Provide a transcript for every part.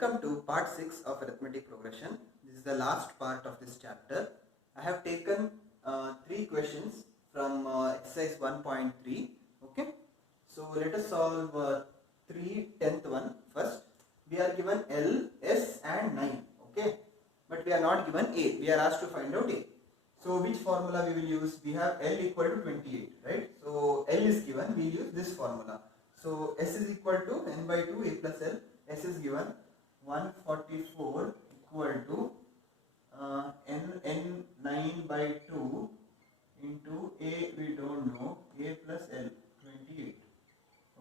Welcome to part 6 of arithmetic progression. This is the last part of this chapter. I have taken 3 questions from exercise 1.3. Okay, so let us solve 10th one first. We are given L, S and 9. Okay, but we are not given A. We are asked to find out A. So which formula we will use? We have L equal to 28, right? So L is given, we use this formula. So S is equal to n by 2 A plus L. S is given 144 equal to n 9 by 2 into A we don't know, A plus L 28.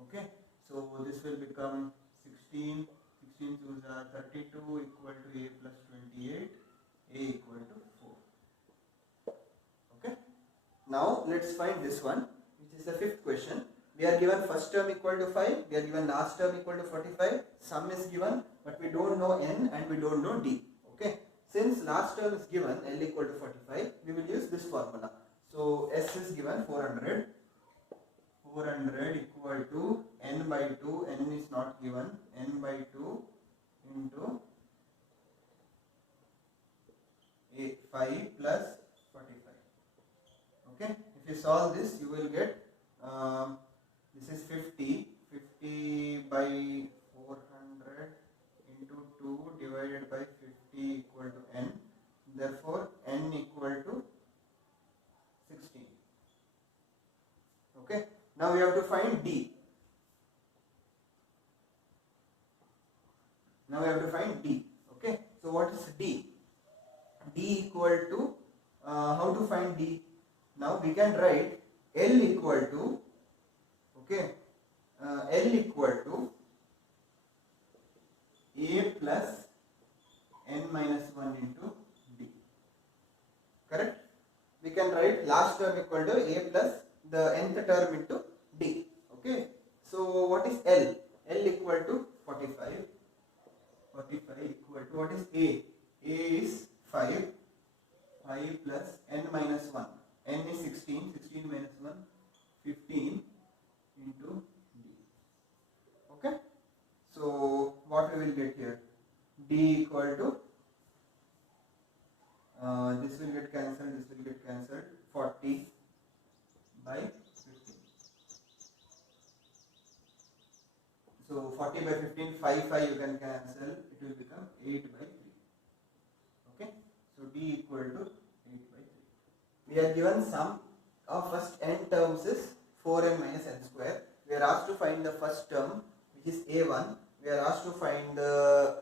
Okay, so this will become 16 to the 32 equal to A plus 28, A equal to 4. Okay, now let's find this one, which is the fifth question. We are given first term equal to 5, we are given last term equal to 45, sum is given but we don't know n and we don't know d. Okay, since last term is given L equal to 45, we will use this formula. So S is given 400 equal to n by 2, n is not given, n by 2 into 5 plus 45. Okay, if you solve this you will get this is 50 by 400 into 2 divided by 50 equal to n. Therefore, n equal to 16. Okay. Now we have to find d. Okay. So what is d? D equal to how to find d? Now we can write L equal to L equal to A plus n minus 1 into d. Correct? We can write last term equal to A plus the nth term into d. Okay. So what is L? L equal to 45. 45 equal to what is A? A is 5. 5 plus n minus 1. N is 16. 16 minus 1. 15 into d. Okay. So what we will get here? D equal to this will get cancelled. This will get cancelled. 40 by 15. So 40 by 15, 5 you can cancel. It will become 8 by 3. Okay. So D equal to 8 by 3. We are given sum of first n terms is 4n minus n square. We are asked to find the first term, which is a1. We are asked to find the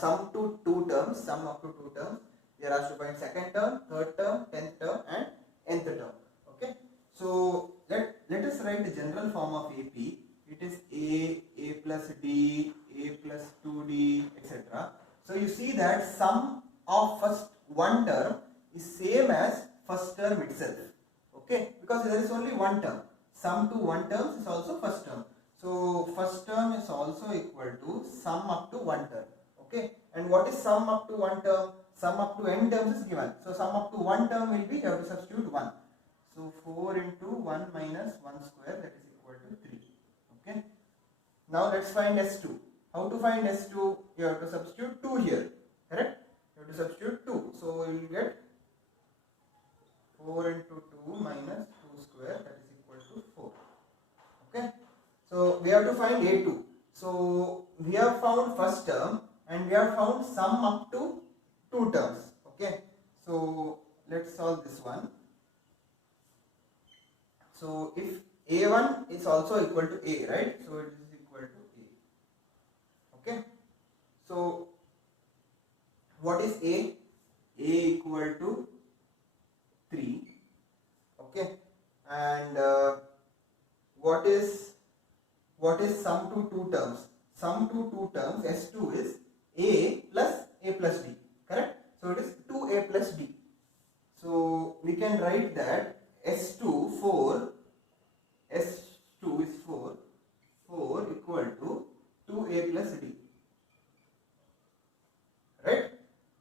sum to two terms, sum up to two terms. We are asked to find second term, third term, 10th term and nth term. Okay. So let us write the general form of AP. It is A plus D, A plus 2D, etc. So you see that sum of first one term is same as first term itself. Okay, because there is only one term. Sum to one term is also first term. So first term is also equal to sum up to one term. Okay, and what is sum up to one term? Sum up to n terms is given. So sum up to one term will be, you have to substitute 1. So 4 into 1 minus 1 square, that is equal to 3. Okay. Now let's find S2. How to find S2? You have to substitute 2 here. Correct? You have to substitute 2. So you will get 4 into 2 minus 2 square, that is equal to 4. Okay. So we have to find A2. So we have found first term and we have found sum up to two terms. Okay. So let's solve this one. So if A1 is also equal to A, right? So it is equal to A. Okay. So what is A? A equal to 3. Okay. And what is sum to two terms? Sum to two terms, S2 is A plus D. Correct? So it is 2A plus D. So we can write that S2 is 4 equal to 2A plus D. Right?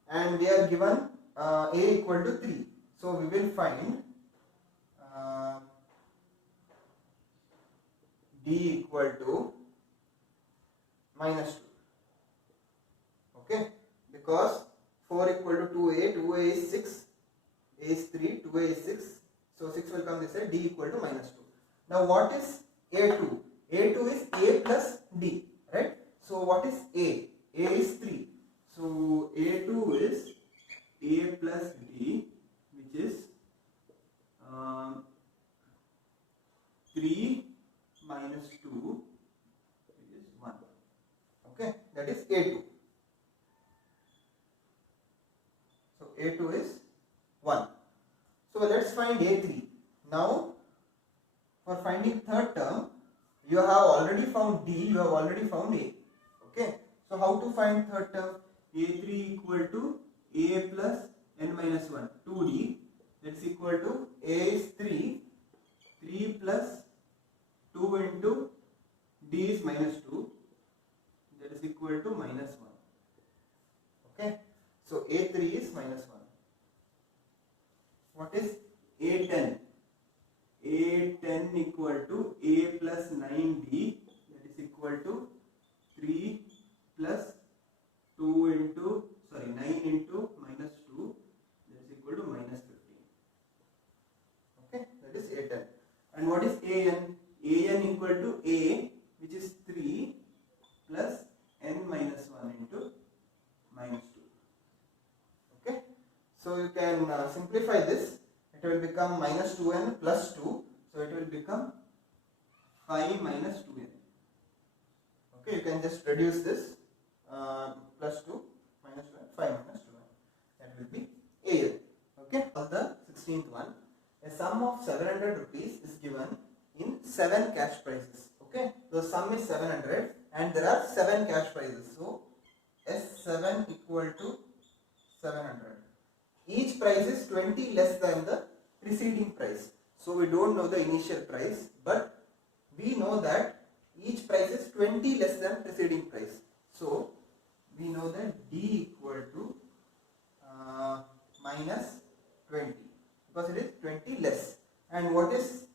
And we are given A equal to 3. So we will find D equal to minus 2. Okay, because 4 equal to 2a, 2a is 6, a is 3, 2a is 6, so 6 will come this side, d equal to minus 2. Now what is a2? a2 is a plus d, right? So what is a? A is 3, so a2 is a plus d, which is 3 minus 2, which is 1. Okay, that is a2. So a2 is 1. So let's find a3. Now for finding third term, you have already found d, you have already found a. Okay, so how to find third term? a3 equal to a plus n minus 1, 2d, that's equal to a is 3, 3 plus 2 into d is minus 2, that is equal to minus 1. Okay, so a3 is minus 1. What is a10? a10 equal to a plus 9d, that is equal to 3 plus 9 into minus 2, that is equal to minus 15. Okay, that is a10. And what is an? an equal to a, which is 3 plus n minus 1 into minus 2. Okay, so you can simplify this. It will become minus 2n plus 2, so it will become 5 minus 2n. Okay, you can just reduce this, plus 2 minus 2n, 5 minus 2n. That will be an. Okay, for the 16th one, a sum of 700 rupees is given in 7 cash prizes. Okay, so sum is 700 and there are 7 cash prizes. So S7 equal to 700. Each price is 20 less than the preceding price. So we don't know the initial price, but we know that each price is 20 less than preceding price. So we know that d equal to minus 20, because it is 20 less. And what is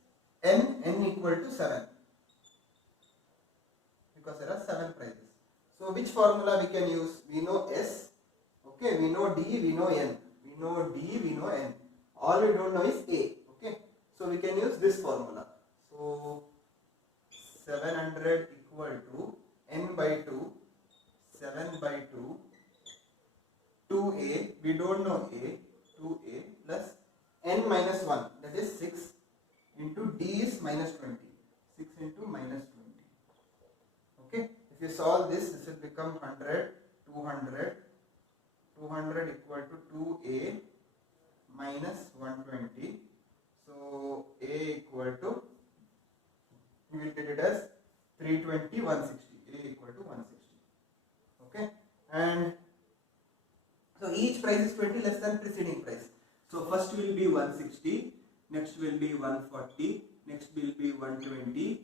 n? N equal to 7, because there are 7 prices. So which formula we can use? We know S, okay, we know D, we know N. We know D, we know N. All we don't know is A. Okay, so we can use this formula. So 700 equal to n by 2, 7 by 2, 2a, we don't know a, 2a plus n minus 1, that is 6, into d is minus 20, 6 into minus 20. Okay, if you solve this, this will become 100, 200, 200 equal to 2a minus 120. So a equal to, we will get it as 320, 160. A equal to 160. Okay, and so each price is 20 less than preceding price. So first will be 160, next will be 140, next will be 120,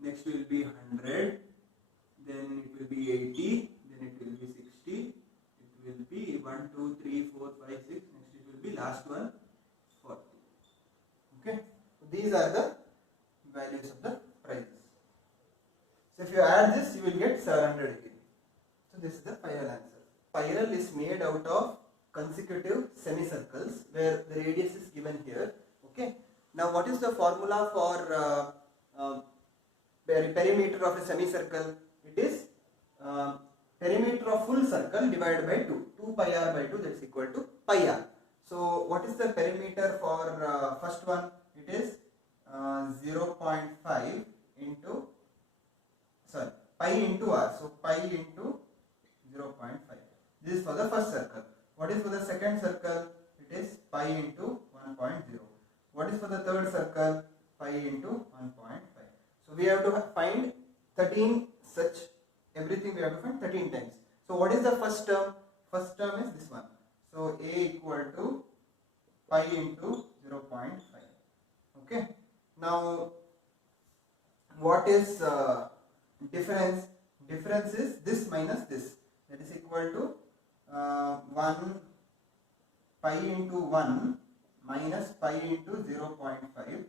next will be 100, then it will be 80, then it will be 60, it will be 1, 2, 3, 4, 5, 6, next it will be last one 40. Okay, so these are the values of the prices. So if you add this, you will get 700 again. So this is the final answer. Spiral is made out of consecutive semicircles where the radius is given here. Okay. Now what is the formula for perimeter of a semicircle? It is perimeter of full circle divided by 2. 2 pi r by 2, that is equal to pi r. So what is the perimeter for first one? It is 0.5 into, sorry, pi into r. So pi into 0.5. This is for the first circle. What is for the second circle? It is pi into 1.0. What is for the third circle? Pi into 1.5. So we have to find 13 such, everything we have to find 13 times. So what is the first term? First term is this one. So a equal to pi into 0.5. Okay. Now what is difference? Difference is this minus this. That is equal to 1 pi into 1 minus pi into 0.5.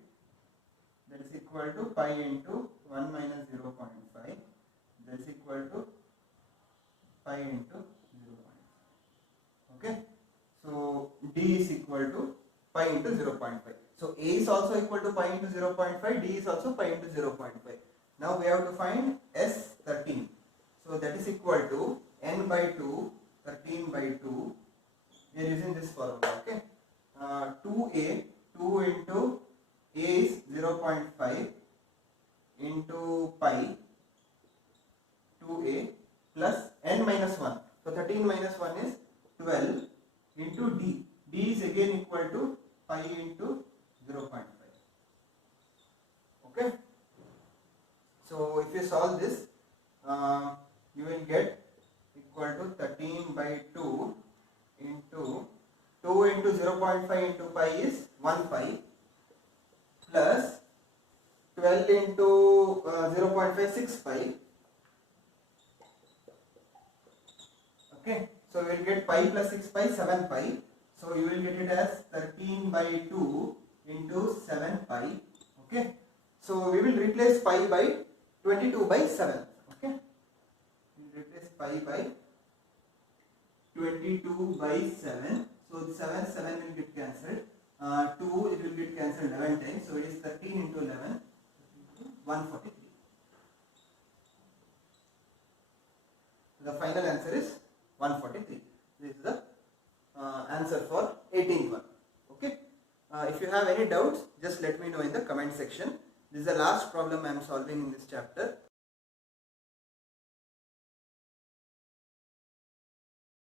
That is equal to pi into 1 minus 0.5. That is equal to pi into 0.5. Okay, so D is equal to pi into 0.5. So A is also equal to pi into 0.5, D is also pi into 0.5. Now we have to find S13. So that is equal to n by 2, 13 by 2. We are using this formula. Okay, 2A, 2 into A is 0.5 into pi 2A plus n minus 1. So 13 minus 1 is 12 into D. D is again equal to pi into 0.5. Okay. So if you solve this, you will get equal to 13 by 2 into 2 into 0.5 into pi is 1 pi plus 12 into 0.5 6 pi. Okay, so we will get pi plus 6 pi 7 pi. So you will get it as 13 by 2 into 7 pi. Okay, so we will replace pi by 22 by 7. Okay, we will replace pi by 22 by 7. So 7 will get cancelled. 2 it will get cancelled 11 times. So it is 13 into 11, 143. The final answer is 143. This is the answer for 18th one. Okay. If you have any doubts, just let me know in the comment section. This is the last problem I am solving in this chapter.